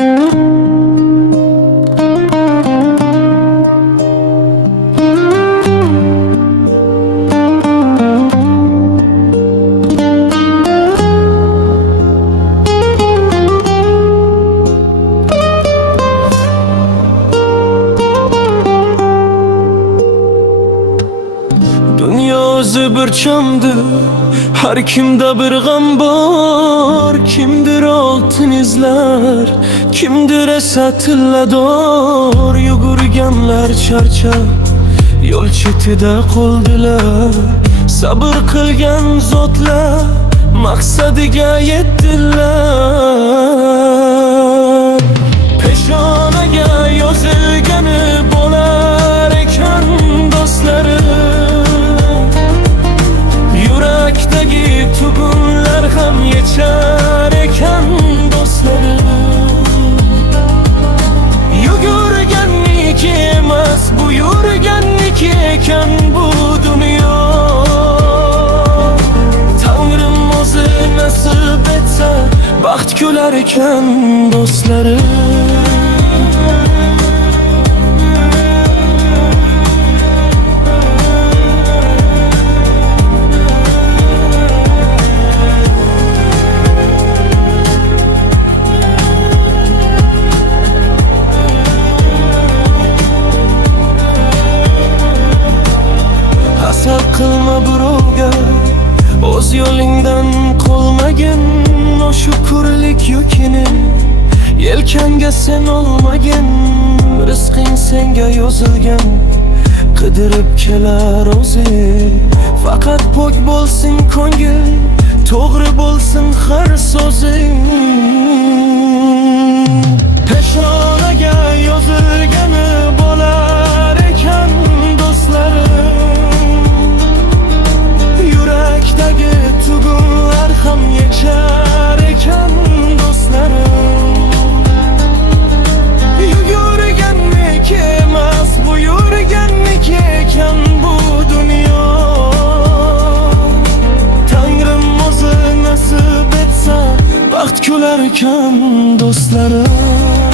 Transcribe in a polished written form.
Dünya özü bir çamdı, her kimde bir gam var. Kimdir altın izler, kimdir esatilla dor. Yugurganlar charcha, yo'l chetida qoldilar. Sabr qilgan zotlar maqsadiga yetdilar. Peshonaga yozilgani bo'lar ekan do'stlari, yurakdagi tugunlar ham yechar ekan do'stlari. Yugurganniki emas, buyurganniki ekan bu dunyo. Tangrim o'zi nasib etsa baxt kular ekan do'stlari. Hasad qilma birovga, o'z yo'lingdan qolmagin. O shukurlik yukini yelkanga sen olmagin. Rizqing senga yozilgan, qidirib kelar o'zi. Faqat pok bo'lsin ko'ngil, to'g'ri bo'lsin har so'zing. Peshonaga yozilgani bo'lar ekan do'stlarim, yurakdagi tugunlar ham yechar ekan do'stlarim. Yugurganniki emas, buyurganniki ekan bu dunyo. Tangrim o'zi nasib etsa baxt kular ekan do'stlarim.